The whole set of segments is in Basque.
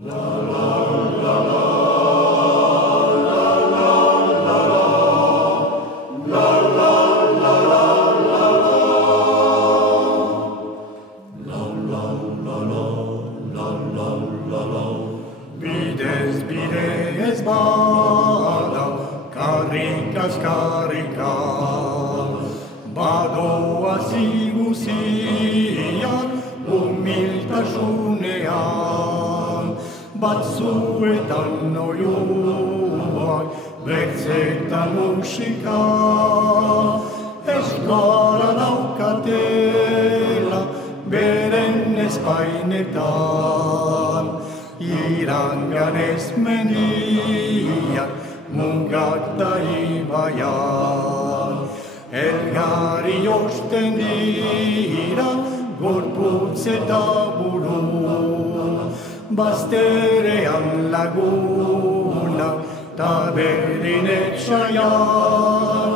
Bides bada, caricas, badoa sigusian, humiltajunean, batsuetan nojuak, brexetan musika, eskara naukatela, beren espainetan, irangan esmenian, mungata ibaian, elgari josten dira, gorputz eta buru, bazterean laguna, tabernin etxaian,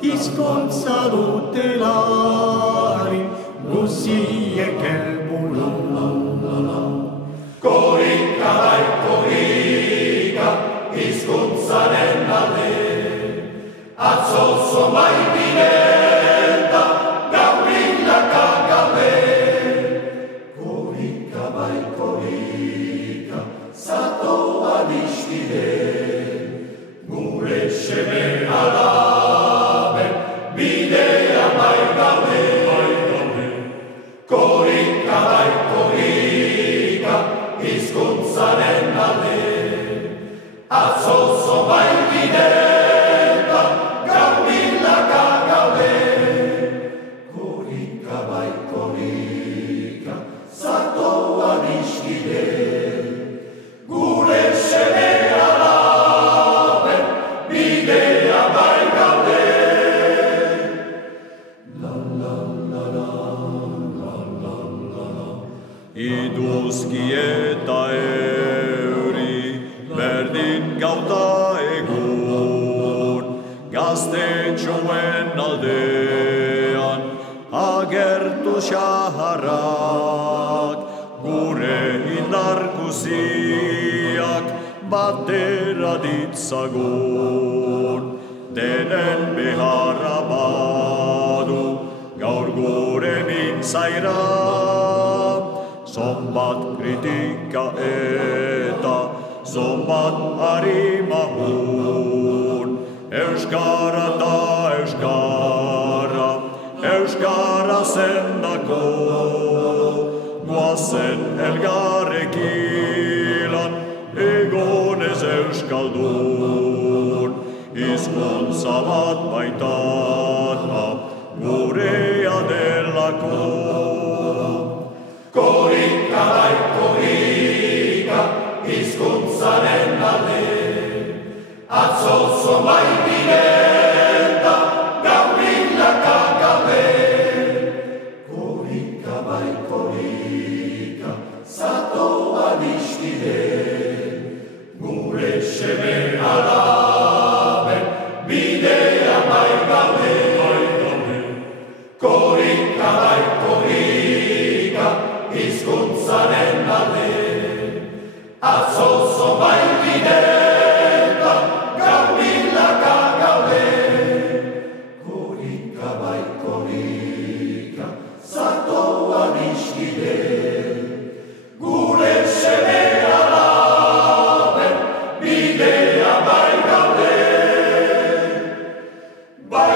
hizkuntza dutelari, guziek helburu. Korrika bai korrika, hizkuntzaren alde, atzo zomai bineta, gau milaka gabe. Korrika bai korrika, zatoa distide, gure seme alabe, bidea bai gabe. Korrika bai korrika, hizkuntzaren alde, atzo zomai bineta, gau milaka gabe. Korrika bai korrika, zatoa distide, gure seme alabe, bidea bai gabe. Iduzki eta euri, berdin gauta egun, gaztetxoen aldean, agertu xaharrak, gure indar guziak, batera ditzagun, denen beharra badu, gaur gure mintzaira, zonbat kritika eta zonbat harimahun, euskara da euskara, euskara zendako, guazen elgarrekilan, egonez euskaldun, hizkuntza bat baitata, gurea delako. Korrika bai korrika, hizkuntzaren alde, atzo zomai bineta, gau milaka gabe. Korrika bai korrika, zatoa distide, gure seme alabe, bidea bai gabe. Korrika bai korrika, hizkuntzaren alde, atzo zomai bineta, gau milaka gabe. Korrika bai korrika, zatoa distide, gure seme alabe, bidea bai gabe. Bai